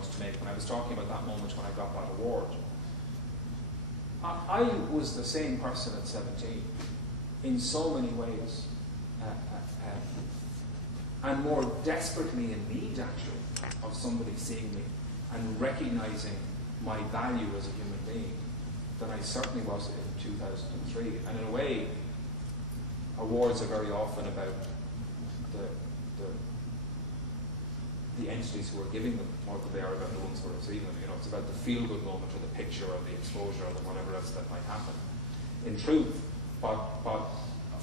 wanted to make when I was talking about that moment when I got that award. I was the same person at 17 in so many ways, and more desperately in need, actually, of somebody seeing me and recognizing my value as a human being than I certainly was in 2003. And in a way, awards are very often about the entities who are giving them more than they are about the ones who are receiving them. You know, it's about the feel-good moment or the picture or the exposure or the whatever else that might happen. In truth, but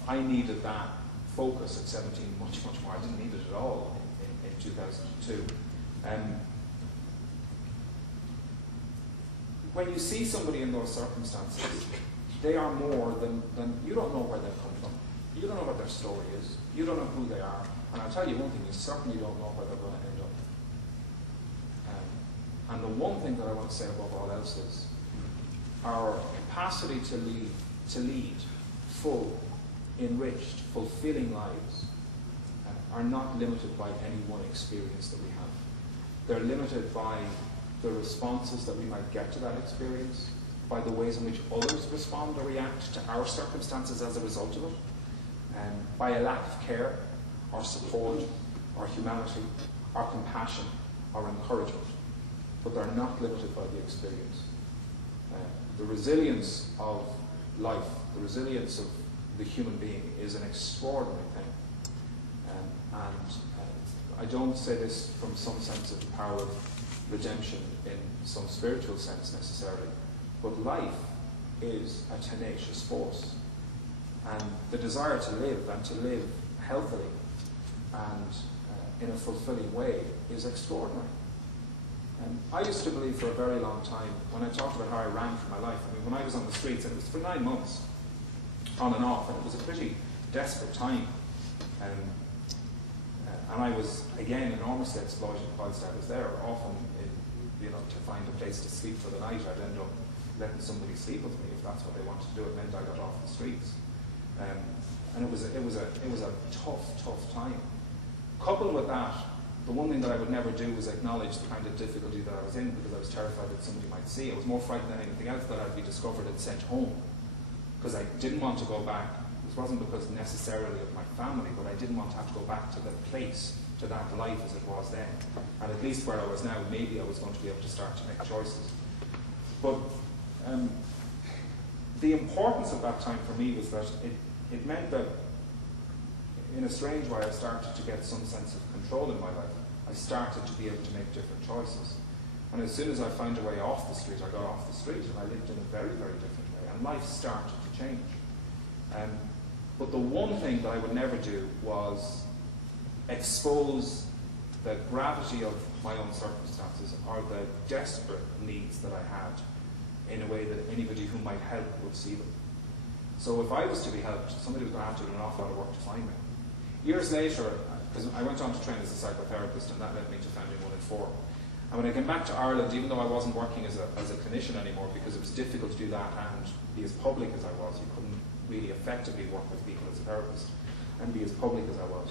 I needed that focus at 17 much, much more. I didn't need it at all in 2002. When you see somebody in those circumstances, they are more than you don't know where they've come from. You don't know what their story is. You don't know who they are. And I'll tell you one thing, you certainly don't know where they're going to end up. And the one thing that I want to say above all else is our capacity to lead full, enriched, fulfilling lives are not limited by any one experience that we have. They're limited by the responses that we might get to that experience, by the ways in which others respond or react to our circumstances as a result of it, by a lack of care, or support, or humanity, or compassion, or encouragement. But they're not limited by the experience. The resilience of life, the resilience of the human being is an extraordinary thing. And I don't say this from some sense of the power of redemption in some spiritual sense necessarily, but life is a tenacious force. And the desire to live, and to live healthily and in a fulfilling way, is extraordinary. I used to believe for a very long time, when I talked about how I ran for my life, I mean, when I was on the streets, and it was for 9 months, on and off, and it was a pretty desperate time. And I was, again, enormously exploited whilst I was there. Often, to find a place to sleep for the night, I'd end up letting somebody sleep with me if that's what they wanted to do. It meant I got off the streets. And it was a tough time. Coupled with that, the one thing that I would never do was acknowledge the kind of difficulty that I was in, because I was terrified that somebody might see. I was more frightened than anything else that I'd be discovered and sent home, because I didn't want to go back. This wasn't because necessarily of my family, but I didn't want to have to go back to the place, to that life as it was then. And at least where I was now, maybe I was going to be able to start to make choices. But the importance of that time for me was that it meant that, in a strange way, I started to get some sense of control in my life. I started to be able to make different choices. And as soon as I found a way off the street, I got off the street, and I lived in a very, very different way. And life started to change. But the one thing that I would never do was expose the gravity of my own circumstances or the desperate needs that I had in a way that anybody who might help would see them. So if I was to be helped, somebody was going to have to do an awful lot of work to find me. Years later, because I went on to train as a psychotherapist, and that led me to founding 1 in 4. And when I came back to Ireland, even though I wasn't working as a clinician anymore, because it was difficult to do that and be as public as I was, you couldn't really effectively work with people as a therapist and be as public as I was.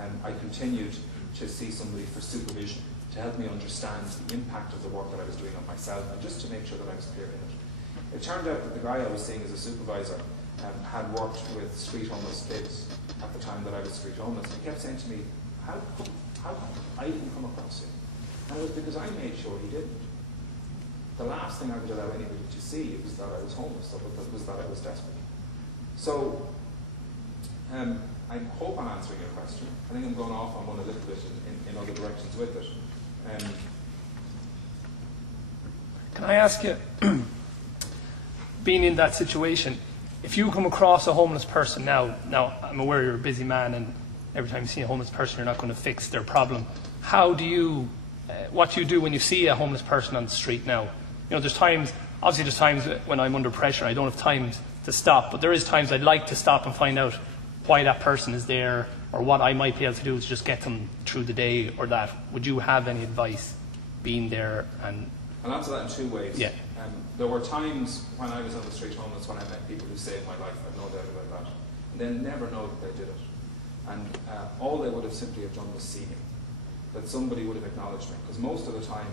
And I continued to see somebody for supervision, to help me understand the impact of the work that I was doing on myself, and just to make sure that I was clear in it. It turned out that the guy I was seeing as a supervisor had worked with street homeless kids at the time that I was street homeless. And he kept saying to me, how come I didn't come across him? And it was because I made sure he didn't. The last thing I would allow anybody to see was that I was homeless, was that I was desperate. So, I hope I'm answering your question. I think I'm going off on one a little bit in other directions with it. Can I ask you, being in that situation, if you come across a homeless person now I'm aware you're a busy man, and every time you see a homeless person you're not going to fix their problem. How do you, what do you do when you see a homeless person on the street now? You know, there's times when I'm under pressure, I don't have time to stop, but there is times I'd like to stop and find out why that person is there, or what I might be able to do to just get them through the day or that. Would you have any advice being there? And I'll answer that in 2 ways. Yeah. There were times when I was on the street homeless when I met people who saved my life, I've no doubt about that. And they'll never know that they did it. And all they would have simply have done was see me. That somebody would have acknowledged me. Because most of the time,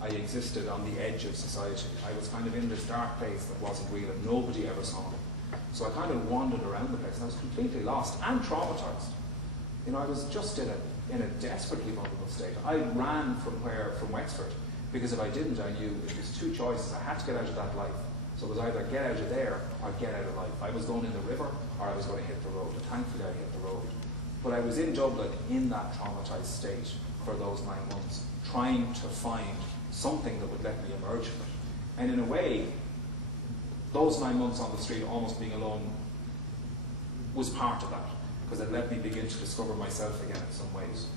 I existed on the edge of society. I was kind of in this dark place that wasn't real and nobody ever saw me. So I kind of wandered around the place and I was completely lost and traumatized. You know, I was just in a desperately vulnerable state. I ran from Wexford, because if I didn't, I knew it was two choices. I had to get out of that life. So it was either get out of there or get out of life. I was going in the river or I was going to hit the road. And thankfully I hit the road. But I was in Dublin in that traumatized state for those 9 months, trying to find something that would let me emerge from it. And in a way, those 9 months on the street, almost being alone, was part of that, because it let me begin to discover myself again in some ways.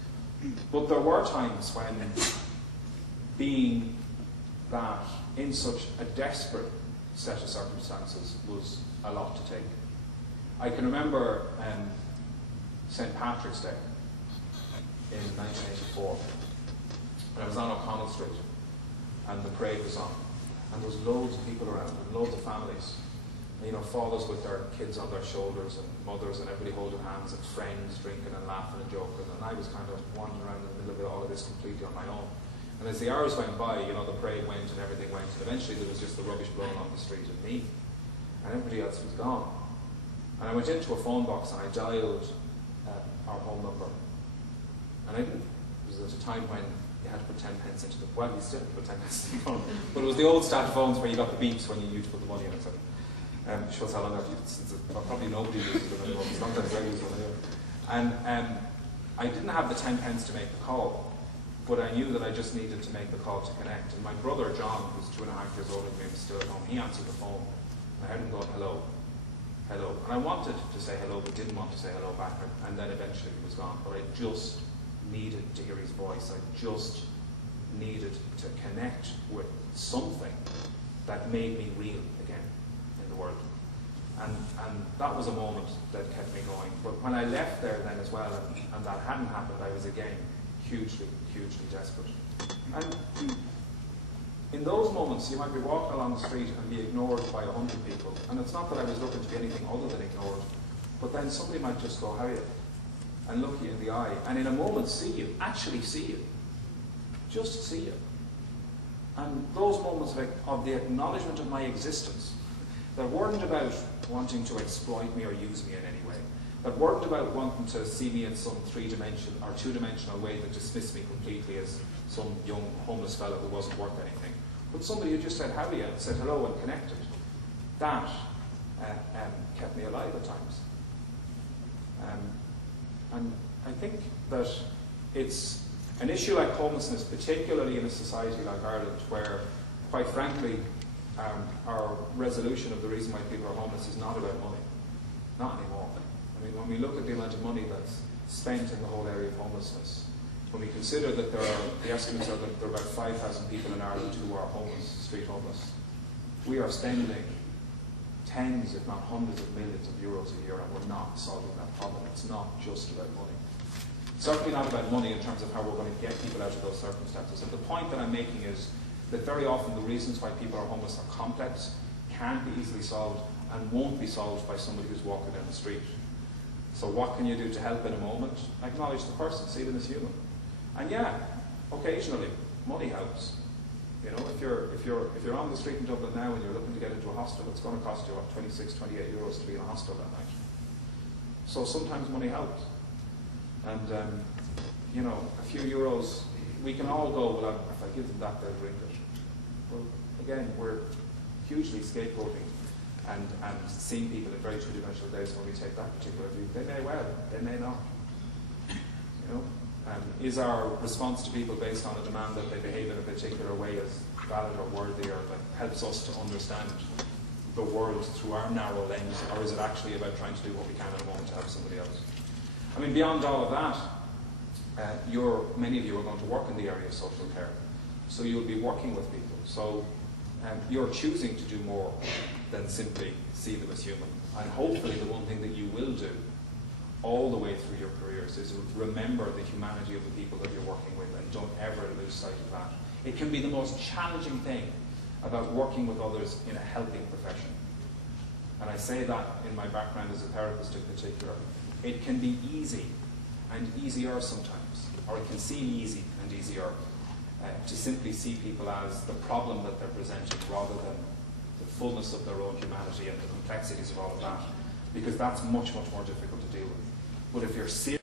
But there were times when being that in such a desperate set of circumstances was a lot to take. I can remember St. Patrick's Day in 1984, and I was on O'Connell Street, and the parade was on, and there was loads of people around, and loads of families, and, you know, fathers with their kids on their shoulders, and mothers, and everybody holding hands, and friends drinking and laughing and joking, and I was kind of wandering around in the middle of all of this completely on my own. And as the hours went by, you know, the parade went and everything went, and eventually there was just the rubbish blown on the street and me, and everybody else was gone. And I went into a phone box and I dialed our home number, and I didn't. It was at a time when you had to put 10 pence into the, well, you still had to put 10 pence into the phone, but it was the old stat phones where you got the beeps when you used to put the money in it. So, shows how long I've used it since probably nobody uses them anymore, as long as I use them anyway. And I didn't have the 10 pence to make the call, but I knew that I just needed to make the call to connect. And my brother John, who's 2.5 years older than me, was still at home. He answered the phone. I heard him going, hello, hello. And I wanted to say hello, but didn't want to say hello back. And then eventually he was gone. But I just needed to hear his voice. I just needed to connect with something that made me real again in the world. And that was a moment that kept me going. But when I left there then as well, and that hadn't happened, I was again hugely, hugely desperate. And in those moments, you might be walking along the street and be ignored by 100 people. And it's not that I was looking to be anything other than ignored, but then somebody might just go, how are you? And look you in the eye, and in a moment see you, actually see you. Just see you. And those moments of the acknowledgement of my existence, that weren't about wanting to exploit me or use me in any way, that weren't about wanting to see me in some 3-dimensional or 2-dimensional way that dismissed me completely as some young homeless fellow who wasn't worth anything, but somebody who just said how are you, and said hello and connected. That kept me alive at times. And I think that it's an issue like homelessness, particularly in a society like Ireland, where, quite frankly, our resolution of the reason why people are homeless is not about money. Not anymore. I mean, when we look at the amount of money that's spent in the whole area of homelessness, when we consider that the estimates are that there are about 5,000 people in Ireland who are homeless, street homeless, we are spending tens, if not hundreds of millions of euros a year, and we're not solving that problem. It's not just about money. Certainly not about money in terms of how we're going to get people out of those circumstances. And the point that I'm making is that very often the reasons why people are homeless are complex, can't be easily solved, and won't be solved by somebody who's walking down the street. So what can you do to help in a moment? Acknowledge the person, see them as human. And yeah, occasionally, money helps. You know, if you're on the street in Dublin now and you're looking to get into a hostel, it's going to cost you, what, 26, 28 euros to be in a hostel that night. So sometimes money helps. And, you know, a few euros, we can all go, well, if I give them that, they'll drink it. Well, again, we're hugely scapegoating and seeing people in very two-dimensional ways when we take that particular view. They may well, they may not. You know? Is our response to people based on a demand that they behave in a particular way as valid or worthy, or that helps us to understand the world through our narrow lens, or is it actually about trying to do what we can in a moment to help somebody else? I mean, beyond all of that, many of you are going to work in the area of social care, so you'll be working with people. So you're choosing to do more than simply see them as human. And hopefully the one thing that you will do all the way through your careers is remember the humanity of the people that you're working with, and don't ever lose sight of that. It can be the most challenging thing about working with others in a helping profession. And I say that in my background as a therapist in particular. It can be easy and easier sometimes, or it can seem easy and easier. to simply see people as the problem that they're presenting rather than the fullness of their own humanity and the complexities of all of that, because that's much, much more difficult to deal with. But if you're serious